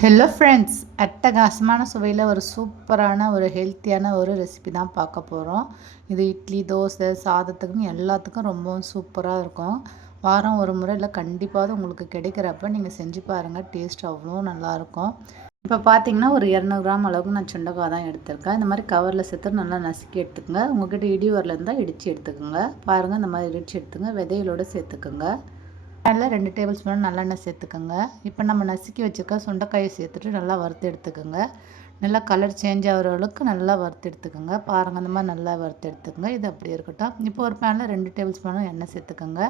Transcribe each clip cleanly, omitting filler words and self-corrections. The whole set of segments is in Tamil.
ஹலோ ஃப்ரெண்ட்ஸ், அட்டகாசமான சுவையில் ஒரு சூப்பரான ஒரு ஹெல்த்தியான ஒரு ரெசிபி தான் பார்க்க போகிறோம். இது இட்லி, தோசை, சாதத்துக்குன்னு எல்லாத்துக்கும் ரொம்பவும் சூப்பராக இருக்கும். வாரம் ஒரு முறை இல்லை கண்டிப்பாக உங்களுக்கு கிடைக்கிறப்ப நீங்கள் செஞ்சு பாருங்கள். டேஸ்ட் அவ்வளோ நல்லாயிருக்கும். இப்போ பார்த்தீங்கன்னா ஒரு 200 கிராம் அளவுக்கு நான் சுண்டைக்காய் தான் எடுத்திருக்கேன். இந்த மாதிரி கவரில் சேர்த்து நல்லா நசுக்கி எடுத்துக்கோங்க. உங்கள்கிட்ட இடி வரல இருந்தால் இடித்து எடுத்துக்கோங்க. பாருங்கள், இந்த மாதிரி இடித்து எடுத்துங்க. விதைகளோடு சேர்த்துக்கோங்க. அதில் 2 டேபிள் ஸ்பூன் நல்லெண்ணெய் சேர்த்துக்கோங்க. இப்போ நம்ம நசுக்கி வச்சுருக்க சுண்டைக்காயை சேர்த்துட்டு நல்லா வறுத்து எடுத்துக்கோங்க. நல்லா கலர் சேஞ்ச் ஆகிற அளவுக்கு நல்லா வறுத்து எடுத்துக்கோங்க. பாருங்கள், அந்த மாதிரி நல்லா வறுத்து எடுத்துக்கோங்க. இது அப்படியே இருக்கட்டும். இப்போ ஒரு பேனில் 2 டேபிள் ஸ்பூன் எண்ணெய் சேர்த்துக்கோங்க.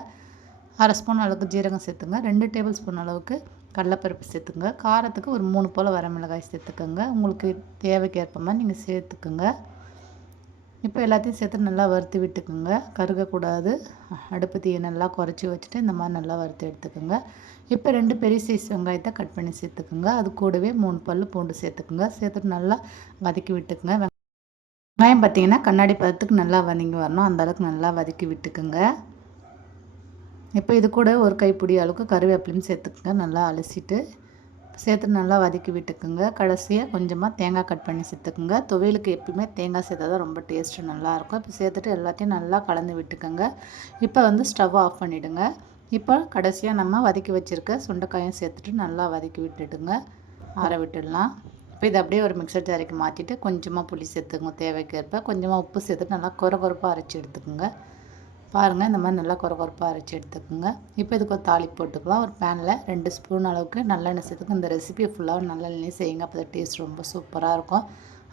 1/2 ஸ்பூன் அளவுக்கு ஜீரகம் சேர்த்துங்க. 2 டேபிள் ஸ்பூன் அளவுக்கு கடலைப்பருப்பு சேர்த்துங்க. காரத்துக்கு ஒரு 3 போல் வரமிளகாய் சேர்த்துக்கோங்க. உங்களுக்கு தேவைக்கேற்ப மாதிரி நீங்கள் சேர்த்துக்கோங்க. இப்போ எல்லாத்தையும் சேர்த்து நல்லா வறுத்து விட்டுக்குங்க. கருகக்கூடாது. அடுப்பு தீயை நல்லா குறைச்சி வச்சுட்டு இந்த மாதிரி நல்லா வறுத்து எடுத்துக்கோங்க. இப்போ 2 பெரிய சைஸ் வெங்காயத்தை கட் பண்ணி சேர்த்துக்குங்க. அது கூடவே 3 பல் பூண்டு சேர்த்துக்குங்க. சேர்த்துட்டு நல்லா வதக்கி விட்டுக்குங்க. வெங்காயம் பார்த்திங்கன்னா கண்ணாடி பதத்துக்கு நல்லா வதங்கி வரணும். அந்தளவுக்கு நல்லா வதக்கி விட்டுக்குங்க. இப்போ இது கூட ஒரு கைப்பிடி அளவுக்கு கருவேப்பிலையும் சேர்த்துக்குங்க. நல்லா அலசிட்டு சேர்த்து நல்லா வதக்கி விட்டுக்குங்க. கடைசியாக கொஞ்சமாக தேங்காய் கட் பண்ணி சேர்த்துக்குங்க. துவையலுக்கு எப்பயுமே தேங்காய் சேர்த்தா தான் ரொம்ப டேஸ்ட்டு நல்லாயிருக்கும். இப்போ சேர்த்துட்டு எல்லாத்தையும் நல்லா கலந்து விட்டுக்குங்க. இப்போ ஸ்டவ் ஆஃப் பண்ணிவிடுங்க. இப்போ கடைசியாக நம்ம வதக்கி வச்சுருக்க சுண்டைக்காயும் சேர்த்துட்டு நல்லா வதக்கி விட்டுடுங்க. ஆற விட்டுடலாம். இப்போ இதை அப்படியே ஒரு மிக்சர் ஜாருக்கு மாற்றிட்டு கொஞ்சமாக புளி சேர்த்துக்குங்க. தேவைக்கேற்ப கொஞ்சமாக உப்பு சேர்த்துட்டு நல்லா கொரகொரப்பாக அரைச்சி எடுத்துக்கோங்க. பாருங்கள், இந்த மாதிரி நல்லா கொரகொரப்பாக அரைச்சி எடுத்துக்கோங்க. இப்போ இதுக்கு ஒரு தாளிப்பு போட்டுக்கலாம். ஒரு பேனில் 2 ஸ்பூன் அளவுக்கு நல்லெண்ணெய் சேர்த்துக்கோங்க. இந்த ரெசிபியை ஃபுல்லாக நல்லெண்ணெய் செய்யுங்க. அப்போ தான் டேஸ்ட் ரொம்ப சூப்பராக இருக்கும்.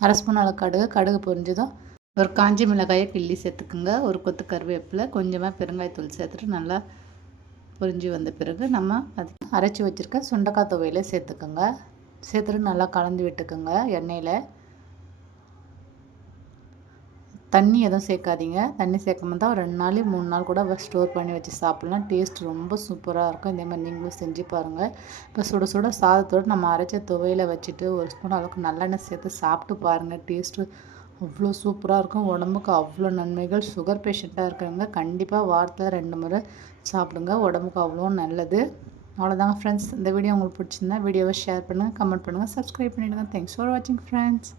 1/2 ஸ்பூன் அளவு கடுகு பொரிஞ்சதும் ஒரு காஞ்சி மிளகாயை கிள்ளி சேர்த்துக்குங்க. ஒரு கொத்து கருவேப்பிலை, கொஞ்சமாக பெருங்காயத்தூள் சேர்த்துட்டு நல்லா பொரிஞ்சு வந்த பிறகு நம்ம அதுக்கு அரைச்சி வச்சுருக்க சுண்டைக்காய் துவையில சேர்த்துக்கோங்க. சேர்த்துட்டு நல்லா கலந்து விட்டுக்கோங்க. எண்ணெயில் தண்ணி எதுவும் சேர்க்காதீங்க. தண்ணி சேர்க்காம தான் ஒரு 2 நாள் 3 நாள் கூட ஸ்டோர் பண்ணி வச்சு சாப்பிட்லாம். டேஸ்ட் ரொம்ப சூப்பராக இருக்கும். இதே மாதிரி நீங்களும் செஞ்சு பாருங்கள். இப்போ சுட சுட சாதத்தோடு நம்ம அரைச்ச துவையில் வச்சுட்டு ஒரு ஸ்பூன் அளவுக்கு நல்லெண்ணெய் சேர்த்து சாப்பிட்டு பாருங்கள். டேஸ்ட்டு அவ்வளோ சூப்பராக இருக்கும். உடம்புக்கு அவ்வளோ நன்மைகள். சுகர் பேஷண்ட்டாக இருக்கிறவங்க கண்டிப்பாக வாரத்தில் 2 முறை சாப்பிடுங்க. உடம்புக்கு அவ்வளோ நல்லது. அவ்வளோதாங்க ஃப்ரெண்ட்ஸ். இந்த வீடியோ உங்களுக்கு பிடிச்சிருந்தா வீடியோவை ஷேர் பண்ணுங்கள், கமெண்ட் பண்ணுங்கள், சப்ஸ்கிரைப் பண்ணிவிடுங்க. தேங்க்ஸ் ஃபார் வாட்சிங் ஃப்ரெண்ட்ஸ்.